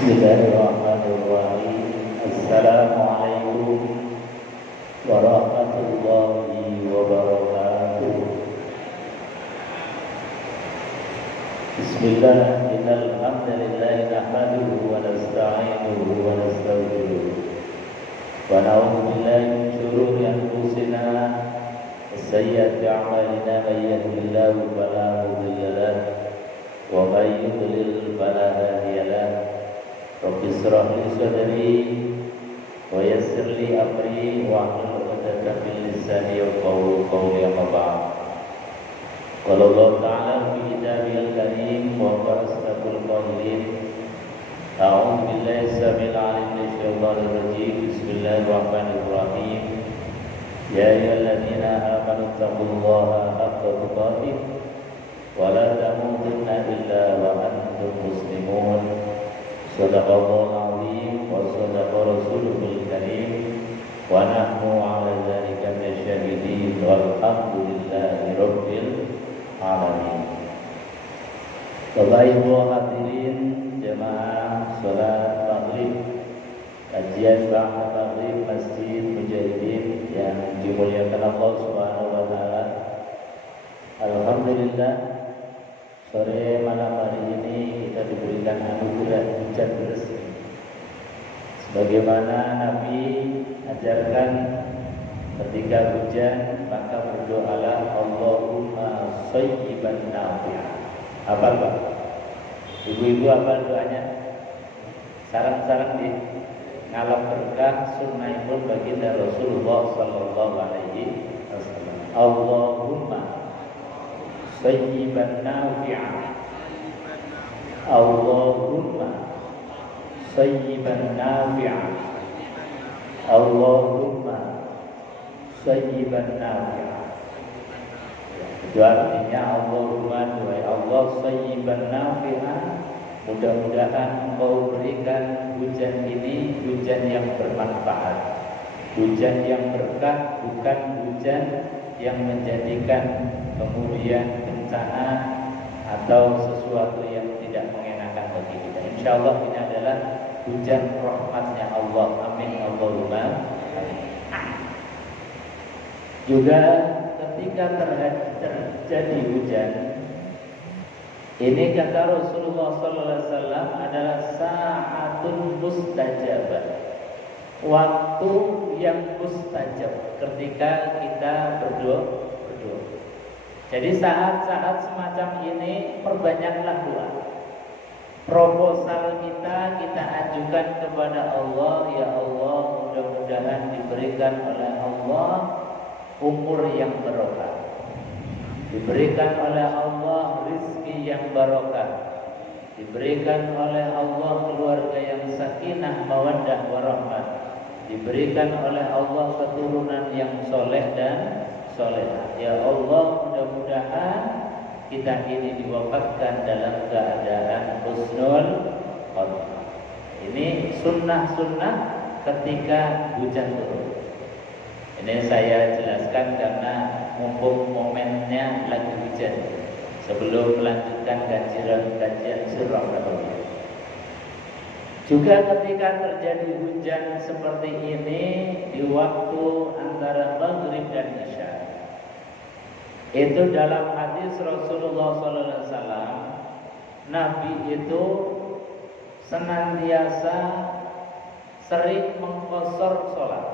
Bismillahirrahmanirrahim. Assalamualaikum warahmatullahi wabarakatuh. Bismillah, innal hamdalillah nahmaduhu wa nasta'inuhu wa nastaghfiruh wa na'udzu billahi min shururi anfusina wa sayyiati a'malina, may yahdihillahu fala mudilla lahu wa may yudlil fala hadiya lahu. Rabbi shrah li sadri wa yassir li amri wahlul 'uqdatam min lisani yafqahu qawli. Amma ba'd. Qala Allah ta'ala fi kitabil karim wa asdaqul qailin. A'udzu billahi samil 'alim minasy syaithanir rajim. Bismillahirrahmanirrahim. Ya ayyuhalladzina amanu taqullaha haqqa tuqatih wa la tamutunna illa wa antum muslimun. Sadaqallahul azim wa sadaqa rasuluhul karim wa nahnu 'ala dzalika minasyahidin walhamdulillahi rabbil alamin. Bapak Ibu hadirin jemaah salat maghrib kajian ba'da maghrib Masjid Mujahidin yang dimuliakan Allah Subhanahu wa taala. Alhamdulillah, sore malam hari ini kita diberikan anugerah hujan deras. Sebagaimana Nabi ajarkan, ketika hujan maka berdoalah Allahumma shayyiban nafi'an. Apa Pak? Ibu-ibu apa doanya? Sarang-sarang di ngalap berkah sunnahipun baginda Rasulullah sallallahu alaihi wasallam. Allahumma shayyiban nafi'an. Allahumma shayyiban nafi'an. Allahumma shayyiban nafi'an. Itu artinya Allahumma, doa Allah shayyiban nafi'an, mudah-mudahan Engkau berikan hujan ini hujan yang bermanfaat, hujan yang berkah, bukan hujan yang menjadikan kemudian bencana atau sesuatu yang tidak mengenakan bagi kita. Insya Allah ini adalah hujan rahmatnya Allah. Amin Allahumma amin. Juga ketika terjadi hujan, ini kata Rasulullah SAW adalah sa'atun mustajabah, waktu yang mustajab ketika kita berdoa. Jadi saat-saat semacam ini perbanyaklah doa. Proposal kita ajukan kepada Allah. Ya Allah, mudah-mudahan diberikan oleh Allah umur yang barokah, diberikan oleh Allah rizki yang barokah, diberikan oleh Allah keluarga yang sakinah mawaddah warahmah, diberikan oleh Allah keturunan yang soleh dan soleh. Ya Allah, mudah-mudahan kita ini diwafatkan dalam keadaan husnul khotimah. Ini sunnah-sunnah ketika hujan turun. Ini saya jelaskan karena mumpung momennya lagi hujan, sebelum melanjutkan kajian surah Al-Baqarah. Juga ketika terjadi hujan seperti ini di waktu antara maghrib dan isya, itu dalam hadis Rasulullah SAW, Nabi itu senantiasa sering mengqashar sholat.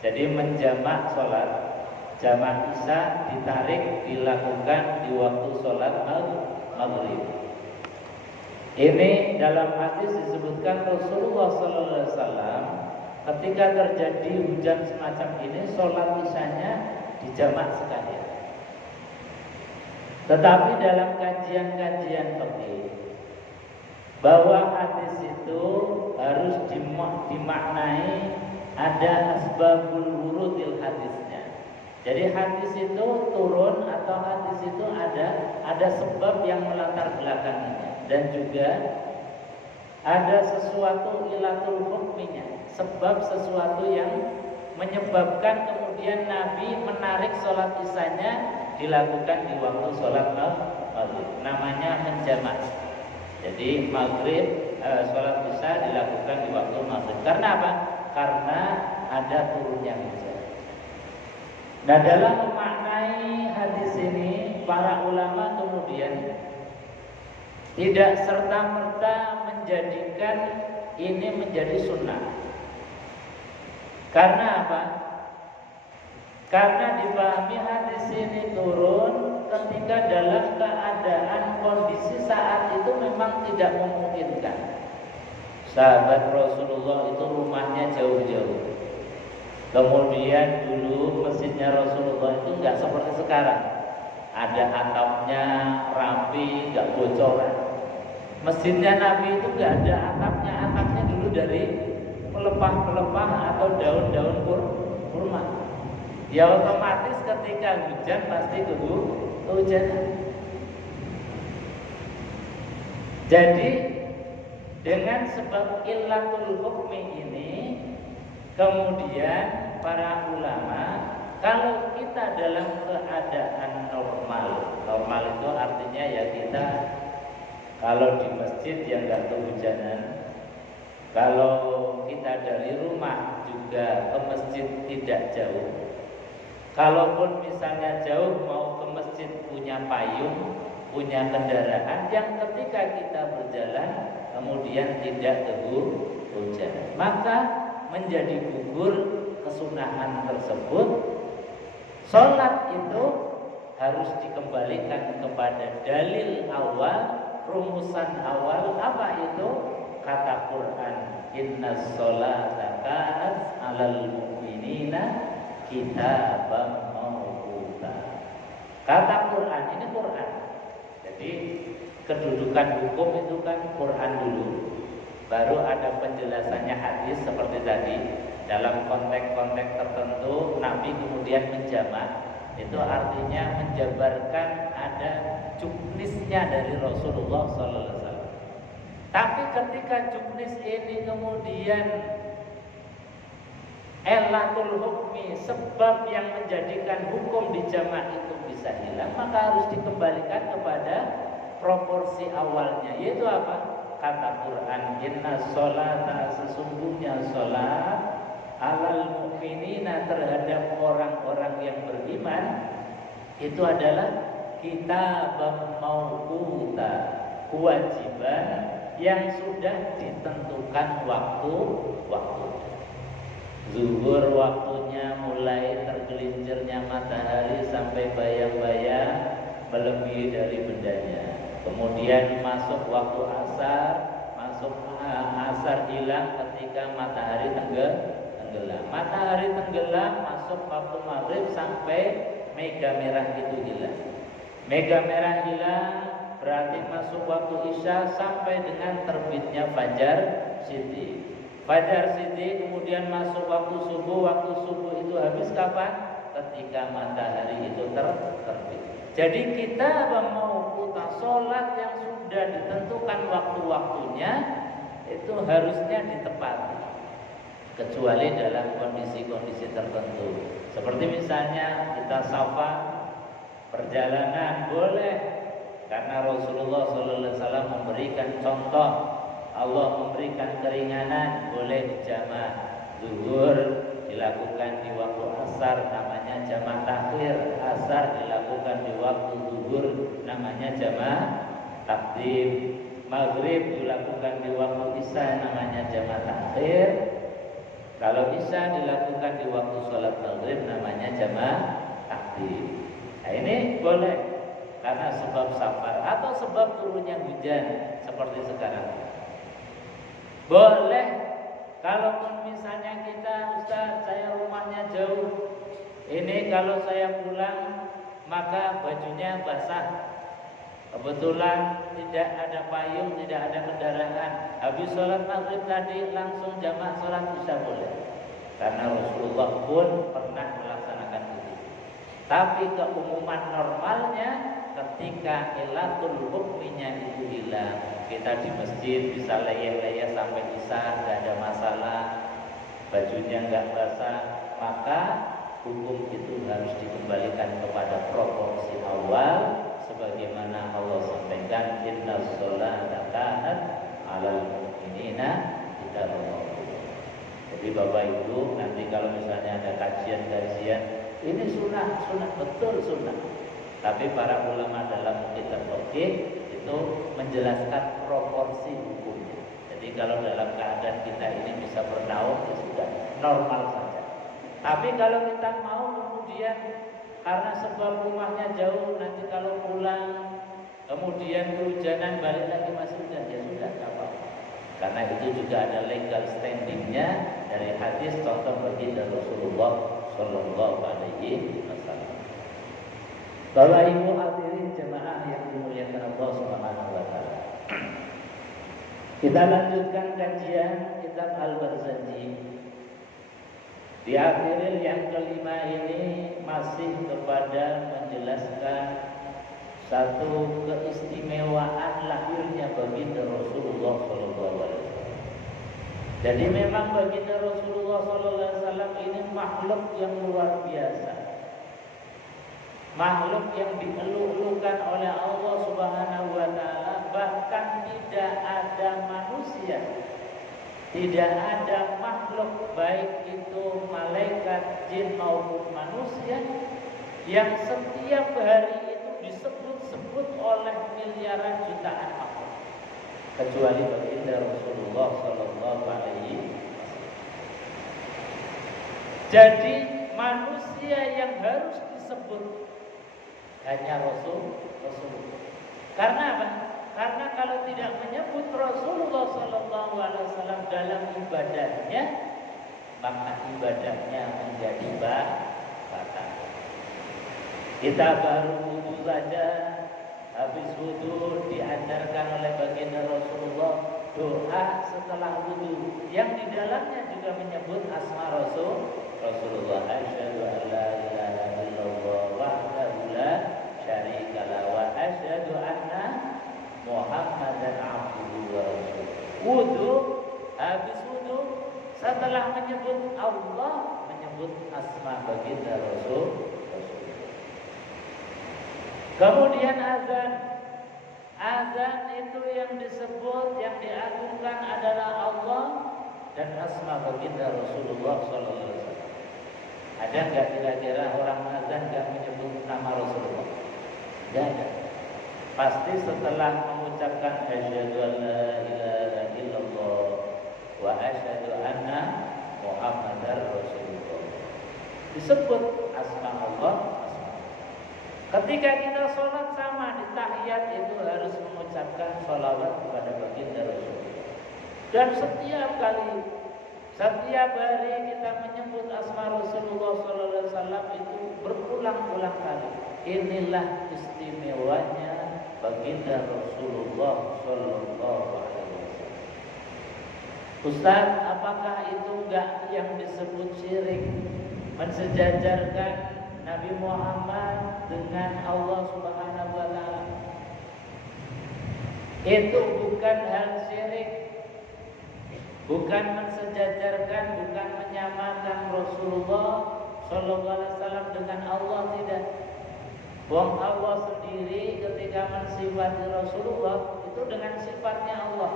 Jadi menjamak sholat, jamak isya ditarik dilakukan di waktu sholat maghrib. Ini dalam hadis disebutkan Rasulullah SAW ketika terjadi hujan semacam ini, sholat isyanya dijamak sekalian. Tetapi dalam kajian-kajian fikih bahwa hadis itu harus dimaknai ada asbabul wurudil hadisnya. Jadi hadis itu turun atau hadis itu ada sebab yang melatar belakanginya, dan juga ada sesuatu ilatul hukminya, sebab sesuatu yang menyebabkan kemudian Nabi menarik sholat isyanya dilakukan di waktu sholat maghrib. Namanya menjamak. Jadi maghrib, sholat isya dilakukan di waktu maghrib. Karena apa? Karena ada turunnya hujan. Nah, dalam memaknai hadis ini, para ulama kemudian tidak serta-merta menjadikan ini menjadi sunnah. Karena apa? Karena dipahami hadis ini turun ketika dalam keadaan kondisi saat itu memang tidak memungkinkan. Sahabat Rasulullah itu rumahnya jauh-jauh. Kemudian dulu masjidnya Rasulullah itu nggak seperti sekarang. Ada atapnya rapi, nggak bocoran. Masjidnya Nabi itu nggak ada atapnya. Atapnya dulu dari pelepah-pelepah atau daun-daun kurma. Ya otomatis ketika hujan pasti kehujanan. Jadi dengan sebab illatul hukmi ini, kemudian para ulama, kalau kita dalam keadaan normal itu artinya ya kita kalau di masjid yang nggak kehujanan, kalau kita dari rumah juga ke masjid tidak jauh. Kalaupun misalnya jauh mau ke masjid punya payung, punya kendaraan yang ketika kita berjalan kemudian tidak hujan, maka menjadi gugur kesunahan tersebut. Sholat itu harus dikembalikan kepada dalil awal, rumusan awal. Apa itu? Kata Quran, innas sholata kanat 'alal mu'minina kitaban mawquta. Kata Quran, ini Quran. Jadi kedudukan hukum itu kan Quran dulu, baru ada penjelasannya hadis seperti tadi. Dalam konteks-konteks tertentu Nabi kemudian menjamak, itu artinya menjabarkan ada juknisnya dari Rasulullah SAW. Tapi ketika juknis ini kemudian elatul hukmi, sebab yang menjadikan hukum di jamak itu bisa hilang, maka harus dikembalikan kepada proporsi awalnya, yaitu apa? Kata Quran, inna sholata, sesungguhnya sholat, alal mu'minina, terhadap orang-orang yang beriman, itu adalah kitabam mawquta, kewajiban yang sudah ditentukan waktu. Zuhur waktunya mulai tergelincirnya matahari sampai bayang-bayang melebihi dari bendanya. Kemudian masuk waktu asar, asar hilang ketika matahari tenggelam. Matahari tenggelam masuk waktu maghrib sampai mega merah itu hilang. Mega merah hilang berarti masuk waktu isya sampai dengan terbitnya fajar siti. Fajar siti kemudian masuk waktu subuh itu habis kapan? Ketika matahari itu terbit. Jadi kita mau sholat yang sudah ditentukan waktu-waktunya itu harusnya ditepati, kecuali dalam kondisi-kondisi tertentu. Seperti misalnya kita safar perjalanan boleh, karena Rasulullah SAW memberikan contoh, Allah memberikan keringanan, boleh dijamak. Zuhur dilakukan di waktu asar, namanya jamak takhir. Asar dilakukan di waktu zuhur, namanya jamak takdim. Maghrib dilakukan di waktu isya, namanya jamak takhir. Kalau isya dilakukan di waktu sholat maghrib, namanya jamak takdim. Nah ini boleh karena sebab safar atau sebab turunnya hujan seperti sekarang. Boleh, kalaupun misalnya kita, Ustaz, saya rumahnya jauh, ini kalau saya pulang maka bajunya basah, kebetulan tidak ada payung, tidak ada kendaraan, habis sholat maghrib tadi langsung jamak sholat isya boleh, karena Rasulullah pun pernah melaksanakan itu. Tapi keumuman normalnya ketika ilatul hukminya itu hilang, kita di masjid bisa leyeh-leyeh sampai isya, nggak ada masalah, bajunya nggak basah, maka hukum itu harus dikembalikan kepada proporsi awal, sebagaimana Allah sampaikan, inna sholata kanat 'alal mu'minina kitaban mawquta. Jadi Bapak Ibu, nanti kalau misalnya ada kajian-kajian, ini sunnah betul sunnah. Tapi para ulama dalam kitab fikih itu menjelaskan proporsi hukumnya. Jadi kalau dalam keadaan kita ini bisa bernaung, ya sudah normal saja. Tapi kalau kita mau kemudian karena sebab rumahnya jauh, nanti kalau pulang kemudian kehujanan balik lagi masih hujan, ya sudah tidak apa-apa. Karena itu juga ada legal standingnya dari hadis contoh baginda Rasulullah Shallallahu Alaihi Wasallam. Bapak Ibu hadirin jemaah yang dimuliakan Allah Subhanahu Wa Taala. Kita lanjutkan kajian kitab Al-Barzanji. Di akhir yang kelima ini masih kepada menjelaskan satu keistimewaan lahirnya baginda Rasulullah Sallallahu Alaihi Wasallam. Jadi memang baginda Rasulullah Sallallahu Alaihi Wasallam ini makhluk yang luar biasa, makhluk yang dieluk-elukan oleh Allah Subhanahu Wa Taala. Bahkan tidak ada manusia, tidak ada makhluk baik itu malaikat, jin maupun manusia yang setiap hari itu disebut-sebut oleh miliaran jutaan makhluk, kecuali baginda Rasulullah Sallallahu Alaihi Wasallam. Jadi manusia yang harus disebut hanya Rasulullah. Karena apa? Karena kalau tidak menyebut Rasulullah Sallallahu Alaihi Wasallam dalam ibadahnya, maka ibadahnya menjadi batal. Kita baru wudu saja, habis wudu diajarkan oleh baginda Rasulullah doa setelah wudu yang di dalamnya juga menyebut asma Rasulullah. Asyhadu an la ilaha illallah wahdahu la syarika lahu wa asyhadu anna Muhammadan abduhu wa rasuluh. Wudu, habis wudu setelah menyebut Allah, menyebut asma baginda Rasul. Kemudian azan. Azan itu yang disebut, yang diagungkan adalah Allah dan asma baginda Rasulullah Sallallahu Alaihi Wasallam. Ada nggak kira-kira orang azan nggak menyebut nama Rasulullah? Tidak ada. Pasti setelah mengucapkan asyhadu an la ilaha illallah wa asyhadu anna Muhammadar Rasulullah, disebut asma Allah. Ketika kita sholat sama di tahiyat itu harus mengucapkan sholawat kepada baginda Rasulullah. Dan setiap hari kita menyebut asma Rasulullah Sallallahu Alaihi Wasallam itu berulang-ulang kali. Inilah istimewanya baginda Rasulullah Sallallahu Alaihi Wasallam. Ustaz, apakah itu enggak yang disebut syirik, mensejajarkan Nabi Muhammad dengan Allah Subhanahu Wa Taala? Itu bukan hal syirik, bukan mensejajarkan, bukan menyamakan Rasulullah Sallallahu Alaihi Wasallam dengan Allah, tidak. Wong Allah sendiri ketika mensifati Rasulullah itu dengan sifatnya Allah.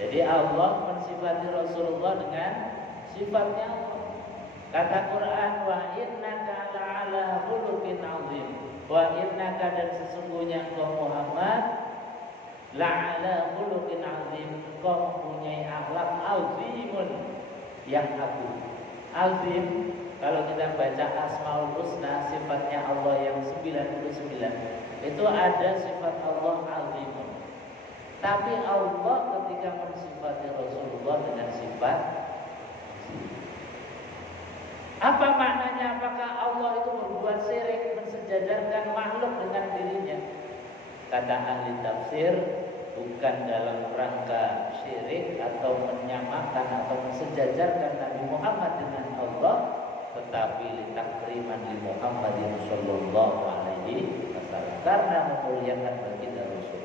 Jadi Allah mensifati Rasulullah dengan sifatnya Allah. Kata Quran, wa innaka la'ala khuluqin 'azim. Wa innaka, dan sesungguhnya engkau Muhammad, la'ala khuluqin 'azim, engkau mempunyai akhlak azimun, yang agung. Azim, kalau kita baca Asmaul Husna, sifatnya Allah yang 99, itu ada sifat Allah azimun. Tapi Allah ketika mensifati Rasulullah dengan sifat, apa maknanya? Apakah Allah itu berbuat syirik, mensejajarkan makhluk dengan dirinya? Kata ahli tafsir, bukan dalam rangka syirik atau menyamakan atau mensejajarkan Nabi Muhammad dengan Allah, tetapi litakriman li Muhammadin sallallahu alaihi wasallam, karena memuliakan baginda Rasul.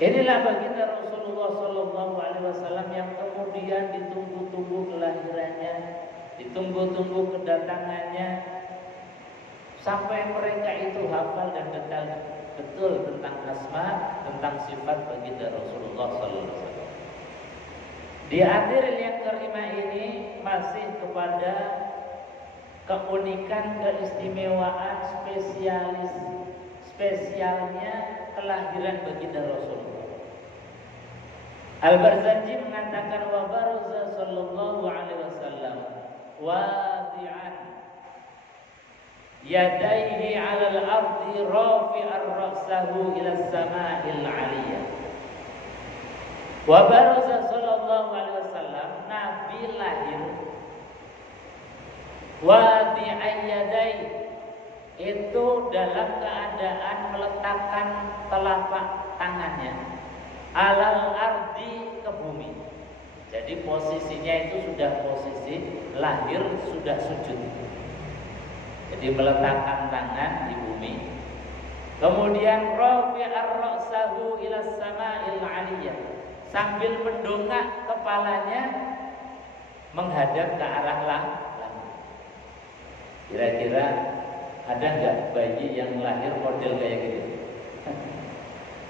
Inilah baginda Rasulullah sallallahu alaihi wasallam yang kemudian ditunggu-tunggu kelahirannya, ditunggu-tunggu kedatangannya, sampai mereka itu hafal dan detail betul tentang asma, tentang sifat baginda Rasulullah SAW. Di akhir yang kelima ini masih kepada keunikan, keistimewaan, spesialnya kelahiran baginda Rasulullah. Al-Barzanji mengatakan wa baraza sallallahu alaihi wasallam wadi'an yadaihi 'ala al-ardi rafi'an ra'sahu ila as-sama'il 'aliyah. Wa baraza sallallahu alaihi wasallam, Nabi lahir wadi'an yadaihi, itu dalam keadaan meletakkan telapak tangannya alal ardi, ke bumi. Jadi posisinya itu sudah posisi lahir, sudah sujud. Jadi meletakkan tangan di bumi. Kemudian rafi'ar ra'sahu ila sama'il 'aliyah, sambil mendongak kepalanya menghadap ke arah langit. Kira-kira ada nggak bayi yang lahir model kayak gitu?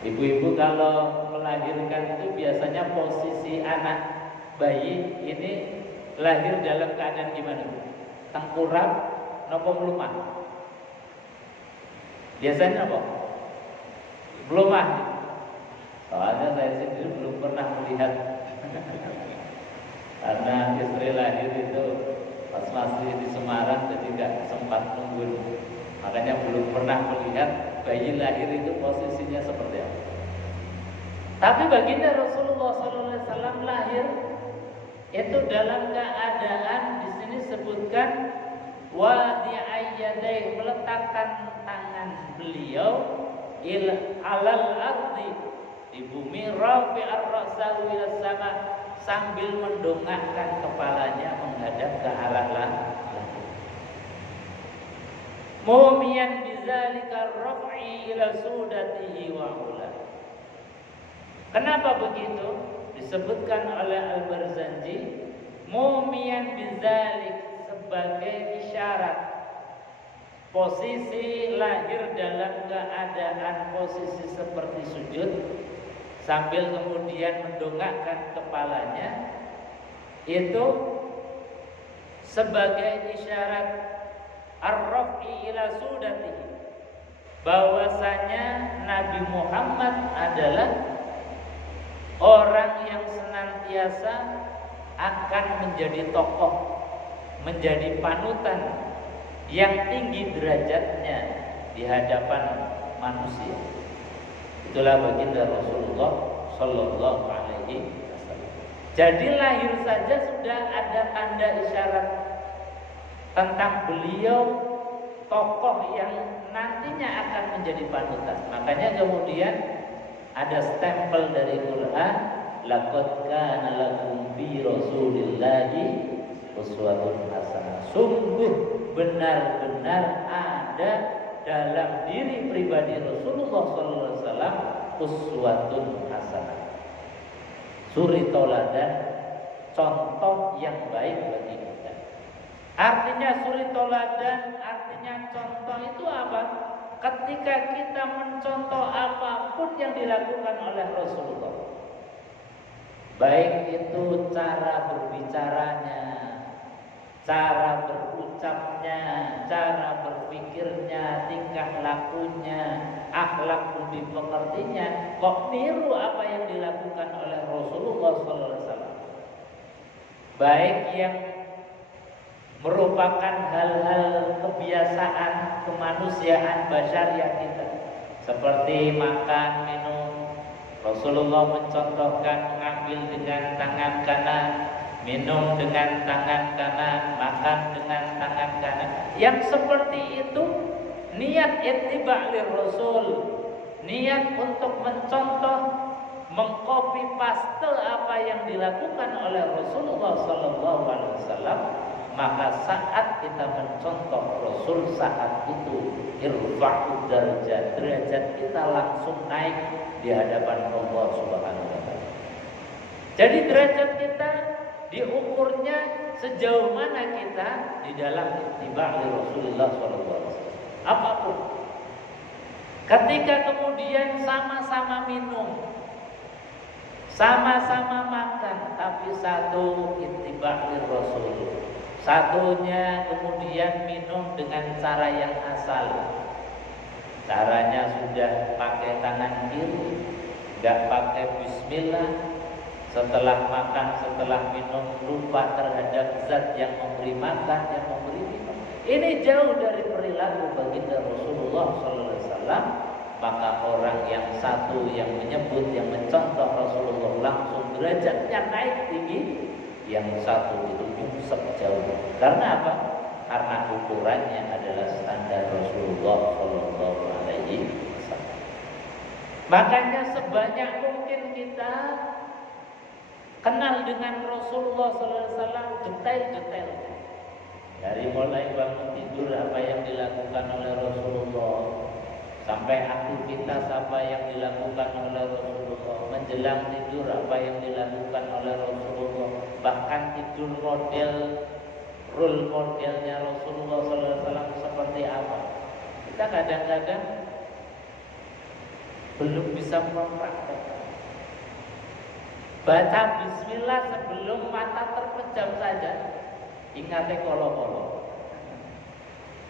Ibu-ibu kalau melahirkan itu biasanya posisi anak bayi ini lahir dalam keadaan gimana? Tengkurap, nopo melumah? Biasanya apa? Melumah. Soalnya saya sendiri belum pernah melihat. Karena istri lahir itu pas masih di Semarang, jadi nggak sempat nunggu. Makanya belum pernah melihat bayi lahir itu posisinya seperti apa. Tapi baginda Rasulullah SAW lahir itu dalam keadaan, di sini sebutkan wadi'ay yadayhi, meletakkan tangan beliau alal ardi, di bumi, rafi'ar ra'sahu ila sama, sambil mendongakkan kepalanya menghadap ke arah langit. Mu'miyan bidzalika raf'i ila sudatihi wa ula. Kenapa begitu? Disebutkan oleh Al-Barzanji, mu'miyan bidzalik, sebagai isyarat posisi lahir dalam keadaan posisi seperti sujud sambil kemudian mendongakkan kepalanya, itu sebagai isyarat ar-raf'i ila sudatihi, bahwasanya Nabi Muhammad adalah orang yang senantiasa akan menjadi tokoh, menjadi panutan yang tinggi derajatnya di hadapan manusia. Itulah baginda Rasulullah Sallallahu Alaihi Wasallam. Jadi lahir saja sudah ada tanda isyarat tentang beliau tokoh yang nantinya akan menjadi panutan. Makanya kemudian ada stempel dari Quran, laqad kana lakum fi rasulillahi uswatun hasanah. Sungguh benar-benar ada dalam diri pribadi Rasulullah SAW uswatun hasanah, suri tauladan, contoh yang baik bagi kita. Artinya suri tauladan, artinya contoh itu apa? Ketika kita mencontoh apapun yang dilakukan oleh Rasulullah, baik itu cara berbicaranya, cara berucapnya, cara berpikirnya, tingkah lakunya, akhlak budi pekertinya, kok niru apa yang dilakukan oleh Rasulullah SAW. Baik yang merupakan hal-hal kebiasaan kemanusiaan basyariah kita, seperti makan, minum. Rasulullah mencontohkan mengambil dengan tangan kanan, minum dengan tangan kanan, makan dengan tangan kanan. Yang seperti itu niat ittiba' lir Rasul, niat untuk mencontoh, mengcopy paste apa yang dilakukan oleh Rasulullah SAW. Maka saat kita mencontoh Rasul, saat itu irfa'u derajat, derajat kita langsung naik di hadapan Allah Subhanahu wa taala. Jadi derajat kita diukurnya sejauh mana kita di dalam ittiba' li Rasulullah SAW. apapun. Ketika kemudian sama-sama minum, sama-sama makan, tapi satu ittiba' Rasul, satunya kemudian minum dengan cara yang asal. Caranya sudah pakai tangan kiri, nggak pakai bismillah. Setelah makan, setelah minum, lupa terhadap zat yang memberi makan, yang memberi minum. Ini jauh dari perilaku baginda Rasulullah SAW. Maka orang yang satu yang menyebut, yang mencontoh Rasulullah langsung derajatnya naik tinggi, yang satu itu nyungsep jauh. Karena apa? Karena ukurannya adalah standar Rasulullah SAW. Makanya sebanyak mungkin kita kenal dengan Rasulullah SAW detail-detail. Dari mulai bangun tidur apa yang dilakukan oleh Rasulullah, sampai aktivitas apa yang dilakukan oleh Rasulullah, menjelang tidur apa yang dilakukan oleh Rasulullah, bahkan tidur role modelnya Rasulullah SAW seperti apa. Kita kadang-kadang belum bisa mempraktekkan. Baca bismillah sebelum mata terpejam saja, ingatnya kolo-kolo.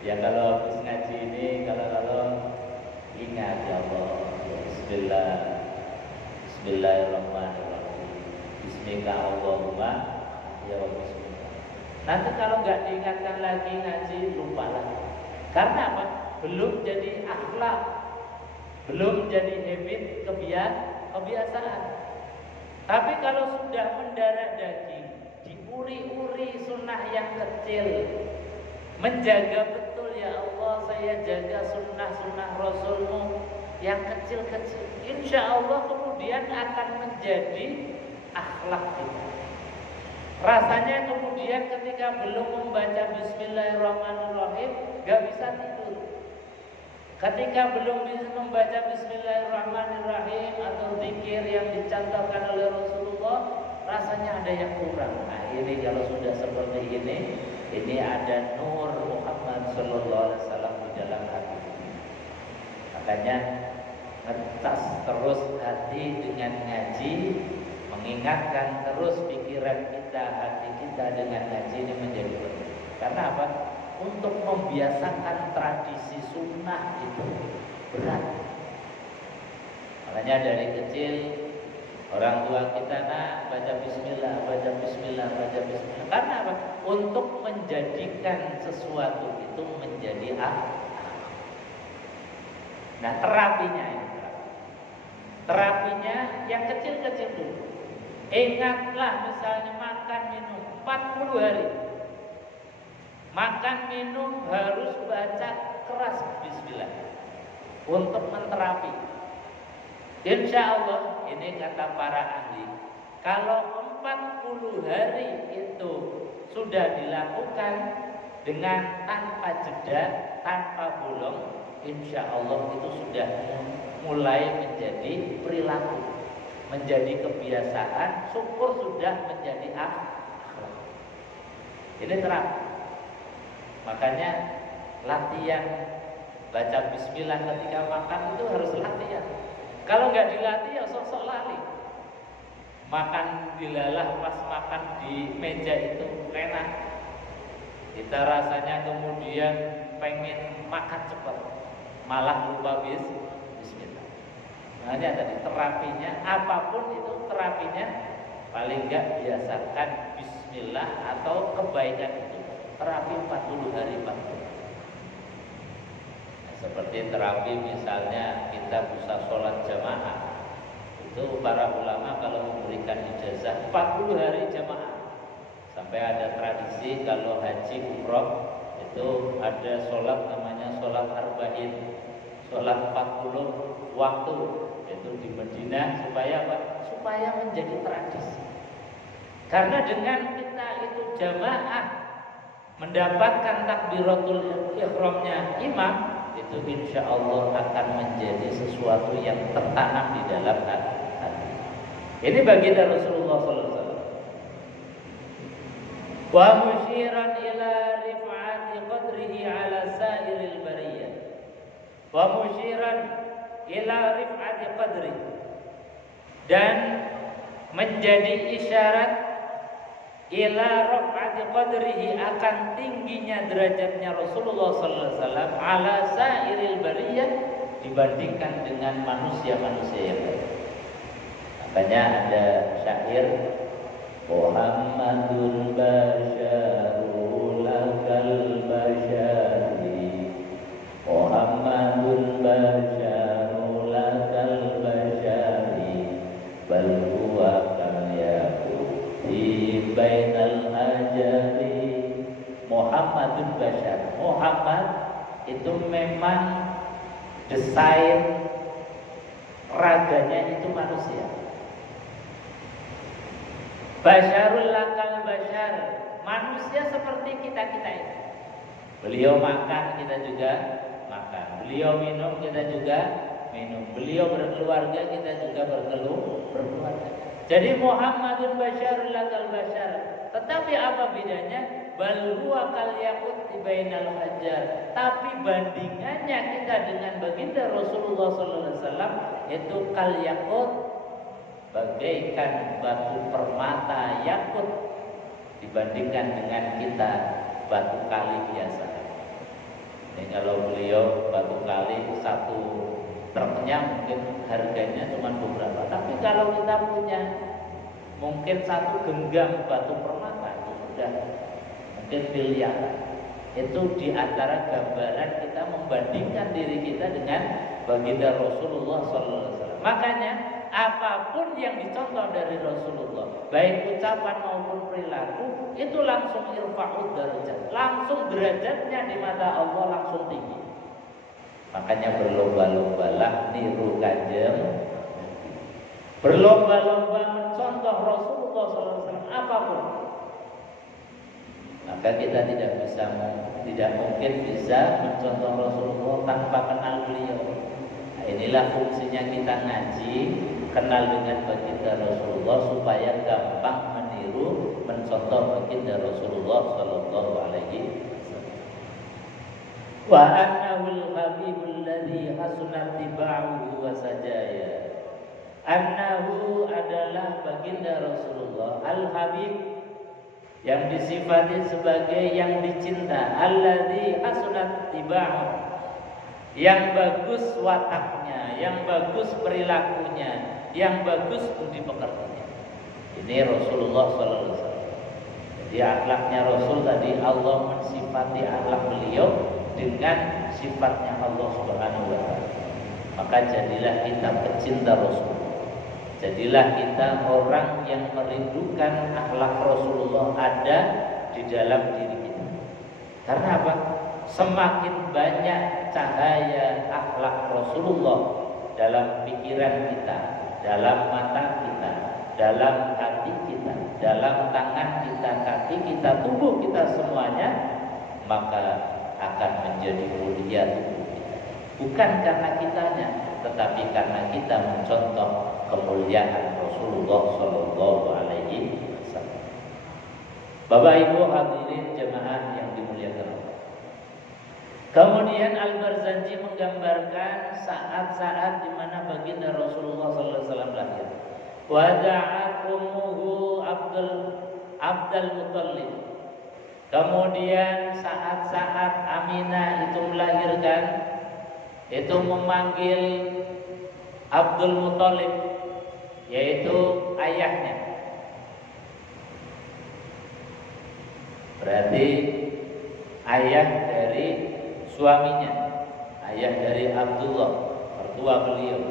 Ya kalau habis ngaji ini, kalau ingat ya Allah, bismillah, bismillahirrahmanirrahim, bismillah Allahumma ya bismillah. Nanti kalau nggak diingatkan lagi ngaji, lupa lagi. Karena apa? Belum jadi akhlak, belum jadi habit, kebiasaan. Tapi kalau sudah mendarah daging, diuri-uri sunnah yang kecil, menjaga betul, ya Allah saya jaga sunnah-sunnah Rasulmu yang kecil-kecil, insya Allah kemudian akan menjadi akhlak kita. Rasanya kemudian ketika belum membaca bismillahirrahmanirrahim gak bisa tidur. Ketika belum bisa membaca bismillahirrahmanirrahim atau zikir yang dicontohkan oleh Rasulullah, rasanya ada yang kurang. Nah ini kalau sudah seperti ini ada nur Muhammad sallallahu alaihi wasallam di dalam hati. Makanya ngecas terus hati dengan ngaji, mengingatkan terus pikiran kita, hati kita dengan ngaji ini menjadi penting. Karena apa? Untuk membiasakan tradisi sunnah itu berat. Makanya dari kecil orang tua kita baca bismillah, baca bismillah, baca bismillah. Karena apa? Untuk menjadikan sesuatu itu menjadi akhlak. Nah terapinya ini. Terapinya yang kecil-kecil dulu. Ingatlah misalnya makan minum 40 hari. Makan minum harus baca keras bismillah untuk menterapi. Insya Allah ini kata para ahli, kalau 40 hari itu sudah dilakukan dengan tanpa jeda, tanpa bolong, insya Allah itu sudah mulai menjadi perilaku, menjadi kebiasaan, syukur sudah menjadi akhlak. Ini terapi. Makanya latihan baca bismillah ketika makan itu harus latihan. Kalau nggak dilatih ya sok-sok lali. Makan dilalah pas makan di meja itu enak. Kita rasanya kemudian pengen makan cepat, malah lupa bismillah. Makanya tadi terapinya apapun itu terapinya paling nggak biasakan bismillah atau kebaikan itu. Terapi 40 hari 40. Nah, seperti terapi misalnya kita bisa sholat jamaah. Itu para ulama kalau memberikan ijazah 40 hari jamaah. Sampai ada tradisi kalau haji umroh itu ada sholat namanya sholat arba'in, sholat 40 waktu. Itu di Madinah supaya apa? Supaya menjadi tradisi. Karena dengan kita itu jamaah mendapatkan takbiratul ihramnya imam, itu insya Allah akan menjadi sesuatu yang tertanam di dalam hati. Ini baginda Rasulullah SAW. Wa musyiran ila rif'ati qadrihi ala sairil bariyah. wa musyiran ila rif'ati qadri, dan menjadi isyarat ila rif'ati qadrihi, akan tingginya derajatnya Rasulullah sallallahu alaihi wasallam ala sairil bariyah, dibandingkan dengan manusia-manusia yang lain. Makanya ada syair, Muhammadun basyarul lakal basyari, Muhammadun basyarul lakal basyari, bal huwa kal yaquti bainal ajari. Muhammadun basyar, Muhammad itu memang desain raganya itu manusia. Basyarul lakal basyar, manusia seperti kita-kita ini. Beliau makan, kita juga makan. Beliau minum, kita juga minum. Beliau berkeluarga, kita juga berkeluarga. Jadi Muhammadun basyarul lakal basyar. Tetapi apa bedanya? Bal huwa kal yaqut bainal hajar. Tapi bandingannya kita dengan baginda Rasulullah sallallahu alaihi wasallam itu kal yaqut, bagaikan batu permata yakut, dibandingkan dengan kita batu kali biasa. Ini kalau beliau batu kali satu truknya mungkin harganya cuma beberapa, tapi kalau kita punya mungkin satu genggam batu permata itu sudah mungkin miliaran. Itu diantara gambaran kita membandingkan diri kita dengan baginda Rasulullah SAW. Makanya apapun yang dicontoh dari Rasulullah, baik ucapan maupun perilaku, itu langsung irfa'ud darajat, langsung derajatnya di mata Allah langsung tinggi. Makanya berlomba-lombalah niru Kanjeng, berlomba-lomba mencontoh Rasulullah SAW apapun. Maka kita tidak mungkin bisa mencontoh Rasulullah tanpa kenal beliau. Nah, inilah fungsinya kita ngaji, kenal dengan baginda Rasulullah supaya gampang meniru, mencontoh baginda Rasulullah sallallahu alaihi wasallam. Wa annahu al-habibul ladzi hasunat tiba'uhu wa sajaya. Annahu adalah baginda Rasulullah al-habib, yang disifati sebagai yang dicinta, alladzi hasunat tiba'uhu, yang bagus wataknya, yang bagus perilakunya, yang bagus budi pekertinya. Ini Rasulullah SAW. Jadi akhlaknya Rasul tadi Allah mensifati akhlak beliau dengan sifatnya Allah Subhanahu wa taala. Maka jadilah kita pecinta Rasul. Jadilah kita orang yang merindukan akhlak Rasulullah ada di dalam diri kita. Karena apa? Semakin banyak cahaya akhlak Rasulullah dalam pikiran kita, dalam mata kita, dalam hati kita, dalam tangan kita, kaki kita, tubuh kita semuanya, maka akan menjadi mulia tubuh kita. Bukan karena kitanya, tetapi karena kita mencontoh kemuliaan Rasulullah sallallahu alaihi wasallam. Bapak Ibu hadirin jemaah yang dimuliakan Allah. Kemudian Al-Barzanji menggambarkan saat-saat di mana baginda Rasulullah sallallahu alaihi wasallam lahir. Wa da'at ummuhu Abdul Muttalib. Kemudian saat-saat Aminah itu melahirkan, itu memanggil Abdul Muttalib, yaitu ayahnya. Berarti ayah dari suaminya, ayah dari Abdullah, mertua beliau.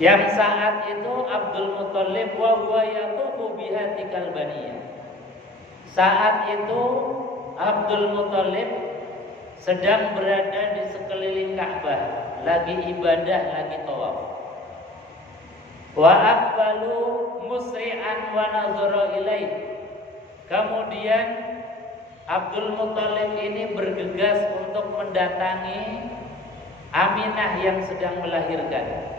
Yang saat itu Abdul Muttalib wa huwa yatufu biha tikal baniyah. Saat itu Abdul Muttalib sedang berada di sekeliling Ka'bah, lagi ibadah, lagi tawaf. Wa aqbalu musri'an wa nazara ilaih. Kemudian Abdul Muttalib ini bergegas untuk mendatangi Aminah yang sedang melahirkan.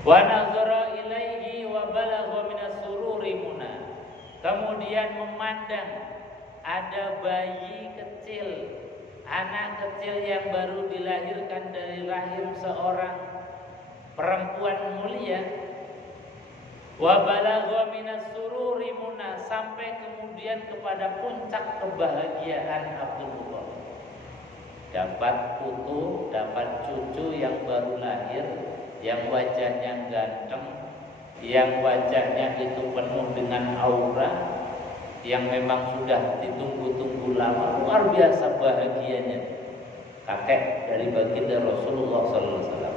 Wa nazara ilaihi wa balagha minas sururi muna. Kemudian memandang ada bayi kecil, anak kecil yang baru dilahirkan dari rahim seorang perempuan mulia, wa balagha minas sururi muna, sampai kemudian kepada puncak kebahagiaan Abdul Muthalib. Dapat putu, dapat cucu yang baru lahir, yang wajahnya ganteng, yang wajahnya itu penuh dengan aura, yang memang sudah ditunggu-tunggu lama. Luar biasa bahagianya kakek dari baginda Rasulullah SAW.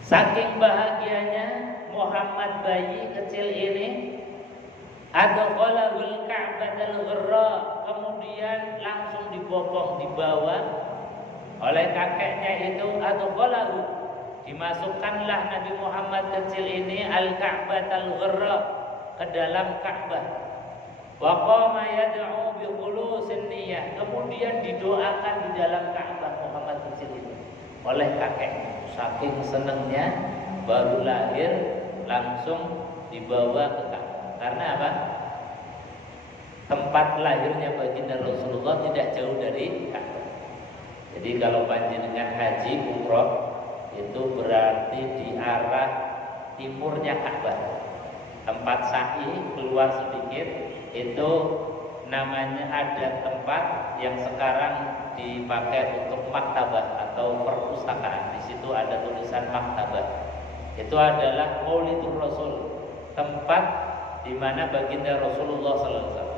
Saking bahagianya Muhammad bayi kecil ini, adkhalahul Ka'batal Gharra, kemudian langsung dibopong, dibawa oleh kakeknya itu. Adkhalahu, dimasukkanlah Nabi Muhammad kecil ini al-Ka'batal Gharra, ke dalam Ka'bah. Wa qama yad'u bi khulusin niyyah, kemudian didoakan di dalam Ka'bah Muhammad kecil ini oleh kakeknya. Saking senangnya baru lahir langsung dibawa ke Ka'bah. Karena apa? Tempat lahirnya baginda Rasulullah tidak jauh dari Ka'bah. Jadi kalau panjenengan haji umroh itu berarti di arah timurnya Ka'bah. Tempat sa'i keluar sedikit itu namanya, ada tempat yang sekarang dipakai untuk maktabah atau perpustakaan. Di situ ada tulisan maktabah. Itu adalah Maulidur Rasul, tempat di mana baginda Rasulullah SAW.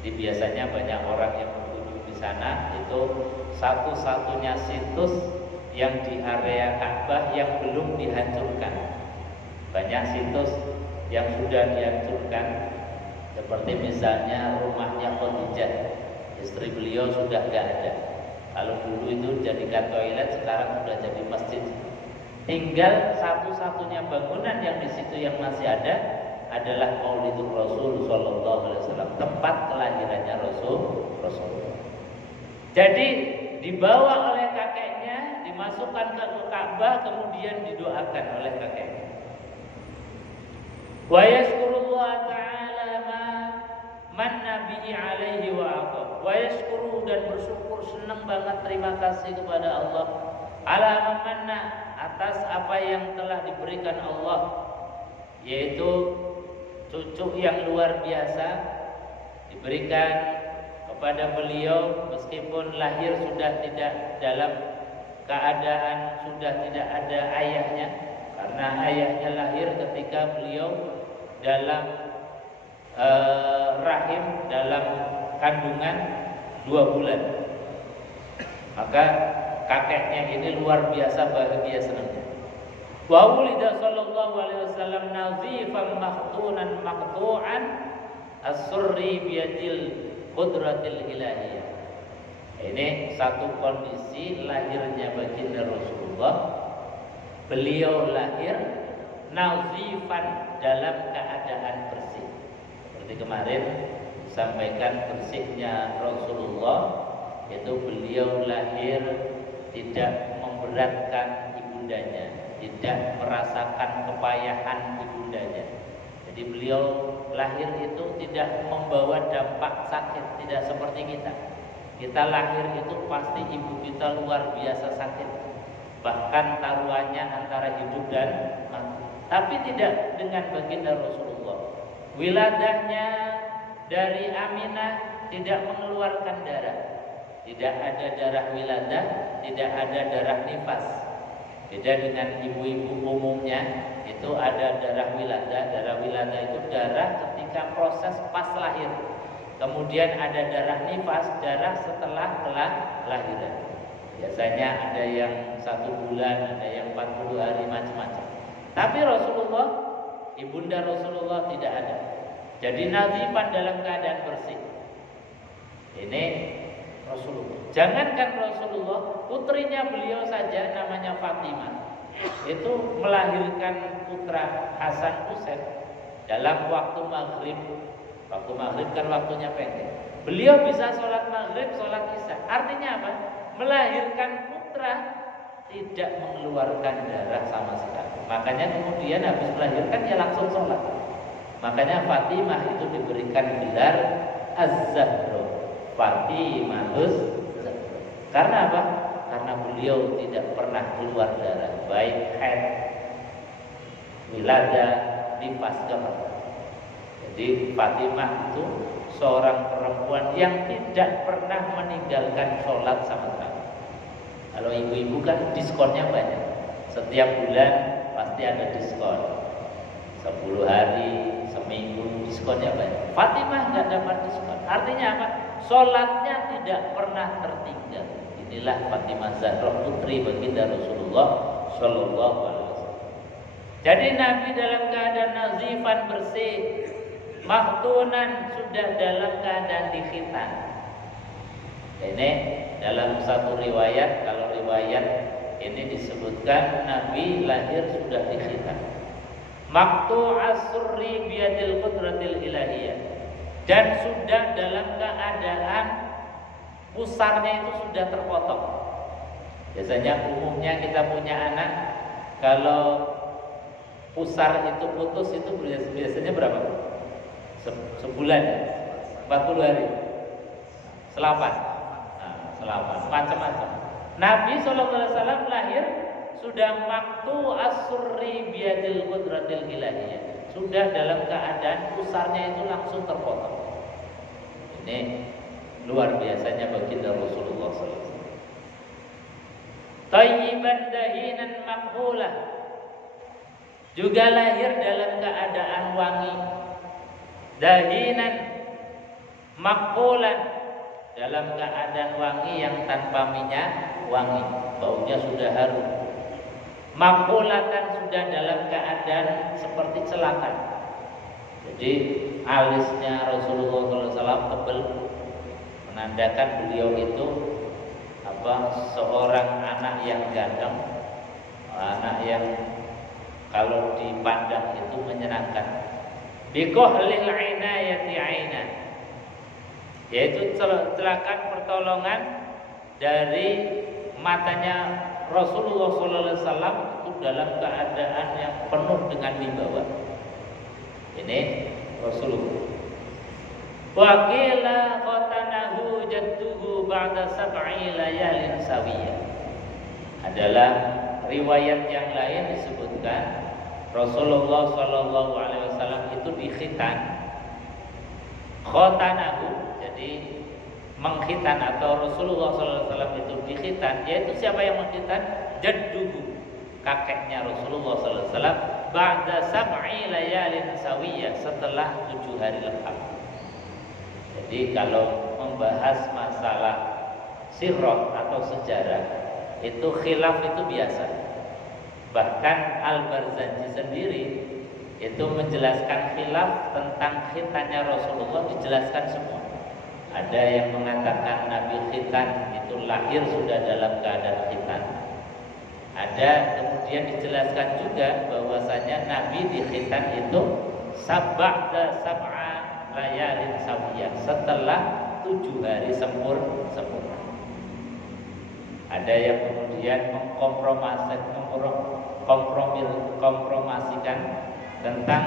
Jadi biasanya banyak orang yang berkunjung di sana. Itu satu-satunya situs yang di area Ka'bah yang belum dihancurkan. Banyak situs yang sudah dihancurkan, seperti misalnya rumahnya Khadijah, istri beliau sudah tidak ada. Kalau dulu itu jadikan toilet, sekarang sudah jadi masjid. Tinggal satu-satunya bangunan yang di situ yang masih ada adalah Maulidur Rasul Sallallahu Alaihi Wasallam, tempat kelahirannya Rasulullah. Jadi dibawa oleh kakeknya, dimasukkan ke Ka'bah, kemudian didoakan oleh kakeknya. Wa yashkurullah ta'ala ma manna bihi alaihi wa aqab. Wa yashkuru, dan bersyukur, senang banget, terima kasih kepada Allah ala manna, atas apa yang telah diberikan Allah, yaitu cucu yang luar biasa diberikan kepada beliau, meskipun lahir sudah tidak dalam keadaan sudah tidak ada ayahnya, karena ayahnya lahir ketika beliau dalam rahim, dalam kandungan 2 bulan. Maka kakeknya ini luar biasa bahagia senangnya. Wa wulida sallallahu alaihi wasallam nazifan makhtunan maqtu'an as-surri biyadil qudratil ilahiyah. Ini satu kondisi lahirnya baginda Rasulullah. Beliau lahir nazifan, dalam keadaan bersih. Seperti kemarin disampaikan, bersihnya Rasulullah itu beliau lahir tidak memberatkan ibundanya, tidak merasakan kepayahan ibundanya. Jadi beliau lahir itu tidak membawa dampak sakit, tidak seperti kita. Kita lahir itu pasti ibu kita luar biasa sakit, bahkan taruhannya antara hidup dan mati. Tapi tidak dengan baginda Rasulullah. Wiladahnya dari Aminah tidak mengeluarkan darah. Tidak ada darah wiladah, tidak ada darah nifas. Beda dengan ibu-ibu umumnya, itu ada darah wiladah. Darah wiladah itu darah ketika proses pas lahir. Kemudian ada darah nifas, darah setelah kelahiran. Biasanya ada yang 1 bulan, ada yang 40 hari, macam-macam. Tapi Rasulullah, ibunda Rasulullah tidak ada. Jadi nazifan, dalam keadaan bersih. Ini Rasulullah. Jangankan Rasulullah, putrinya beliau saja namanya Fatimah, itu melahirkan putra Hasan Husain dalam waktu maghrib. Waktu maghrib kan waktunya pendek. Beliau bisa sholat maghrib, sholat isya. Artinya apa? Melahirkan putra tidak mengeluarkan darah sama sekali. Makanya kemudian habis melahirkan dia langsung sholat. Makanya Fatimah itu diberikan gelar Az-Zahra, Fatimatus Zahra. Karena apa? Karena beliau tidak pernah keluar darah, baik haid, wiladah, nifas, kehamilan. Jadi Fatimah itu seorang perempuan yang tidak pernah meninggalkan sholat sama sekali. Kalau ibu-ibu kan diskonnya banyak. Setiap bulan pasti ada diskon. 10 hari, seminggu diskonnya banyak. Fatimah nggak dapat diskon. Artinya apa? Sholatnya tidak pernah tertinggal. Inilah Fatimah Zahra, putri baginda Rasulullah Shallallahu Alaihi Wasallam. Jadi Nabi dalam keadaan nazifan, bersih, maktunan, sudah dalam keadaan dikhitan. Ini dalam satu riwayat, kalau riwayat ini disebutkan Nabi lahir sudah dikhitan. Maqtu'as surri biyadil qudratil ilahiyah, dan sudah dalam keadaan pusarnya itu sudah terpotong. Biasanya umumnya kita punya anak, kalau pusar itu putus itu biasanya berapa? Sebulan, 40 hari, selapan, macam-macam. Nabi SAW lahir sudah maktu as-surri biyadil qudratil ilahiyah, sudah dalam keadaan pusarnya itu langsung terpotong. Ini luar biasanya baginda Rasulullah SAW. Tayyiban dahinan makhulah, juga lahir dalam keadaan wangi. Dahinan makhulan, dalam keadaan wangi yang tanpa minyak wangi, baunya sudah harum. Makhulatan, sudah dalam keadaan seperti celakan. Jadi alisnya Rasulullah SAW tebal, menandakan beliau itu seorang anak yang ganteng, anak yang kalau dipandang itu menyenangkan. Biqahlil inayati aina, yaitu celakan pertolongan dari matanya Rasulullah SAW itu dalam keadaan yang penuh dengan wibawa. Ini Rasulullah. Wa qila qatanahu jadduhu ba'da sab'i layalin sawiyah. Adalah riwayat yang lain disebutkan Rasulullah SAW itu dikhitan. Khotanahu, jadi mengkhitan, atau Rasulullah SAW itu dikhitan, yaitu siapa yang mengkhitan? Jadduhu, kakeknya Rasulullah SAW, ba'da sab'i layalin sawiyah, setelah 7 hari lengkap. Jadi kalau membahas masalah sirah atau sejarah itu khilaf itu biasa. Bahkan Al-Barzanji sendiri itu menjelaskan khilaf tentang khitannya Rasulullah, dijelaskan semua. Ada yang mengatakan Nabi khitan itu lahir sudah dalam keadaan khitan. Ada kemudian dijelaskan juga bahwasanya Nabi di khitan itu sab'a layalin sawiyah, setelah 7 hari sempurna. Ada yang kemudian mengkompromasikan tentang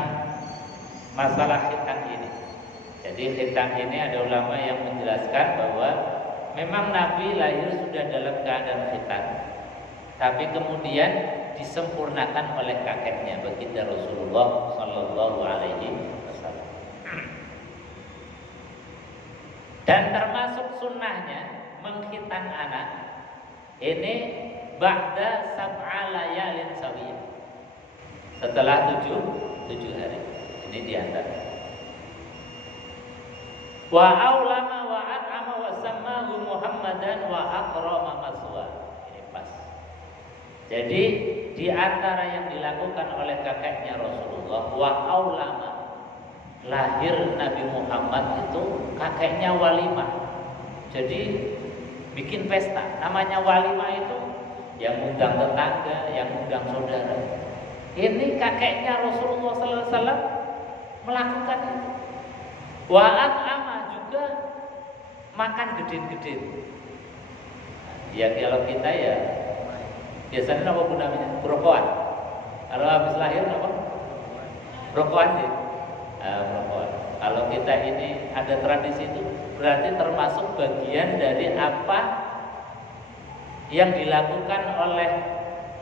masalah khitan ini. Jadi khitan ini ada ulama yang menjelaskan bahwa memang Nabi lahir sudah dalam keadaan khitan, tapi kemudian disempurnakan oleh kakeknya baginda Rasulullah Sallallahu Alaihi Wasallam. Dan termasuk sunnahnya mengkhitan anak ini ba'da sab'a layalin sawiyah, setelah 7 hari. Ini diantara. Wa aulama wa an'ama wa sammahu Muhammadan wa akrama maswa. Ini pas. Jadi di antara yang dilakukan oleh kakeknya Rasulullah, wa aulama, lahir Nabi Muhammad itu kakeknya walimah. Jadi bikin pesta. Namanya walimah itu yang undang tetangga, yang undang saudara. Ini kakeknya Rasulullah SAW melakukan itu. Wa at'ama, juga makan gede-gede. Ya kalau kita ya biasanya apa pun namanya? Brokoan. Kalau habis lahir apa? Brokoan ya. Brokoan. Kalau kita ini ada tradisi itu berarti termasuk bagian dari apa yang dilakukan oleh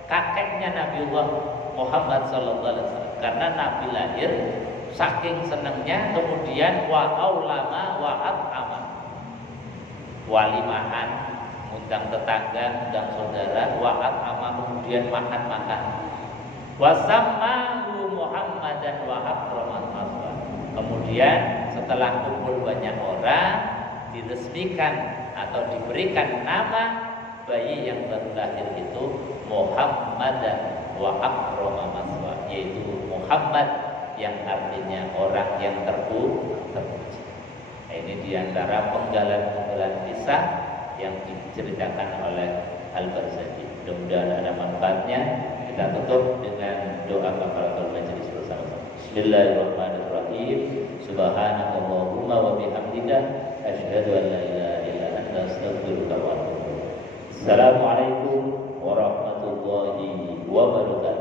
kakeknya Nabiullah Muhammad SAW. Karena Nabi lahir saking senangnya, kemudian wa aulama wa at'ama, walimahan, undang tetangga, undang saudara, wa at'ama, kemudian makan-makan. Wa sammahu Muhammadan wa akraman maswa. Kemudian setelah kumpul banyak orang, diresmikan atau diberikan nama bayi yang baru lahir itu Muhammadan wa akrama maswa, yaitu Muhammad yang artinya orang yang terpuji. Nah, ini diantara penggalan-penggalan kisah yang diceritakan oleh Al-Barzanji. Mudah-mudahan ada manfaatnya. Kita tutup dengan doa kafaratul majelis bersama-sama. Bismillahirrahmanirrahim. Subhanakallahumma wa bihamdika asyhadu an la ilaha illa anta astaghfiruka wa atubu ilaik. Assalamualaikum warahmatullahi wabarakatuh.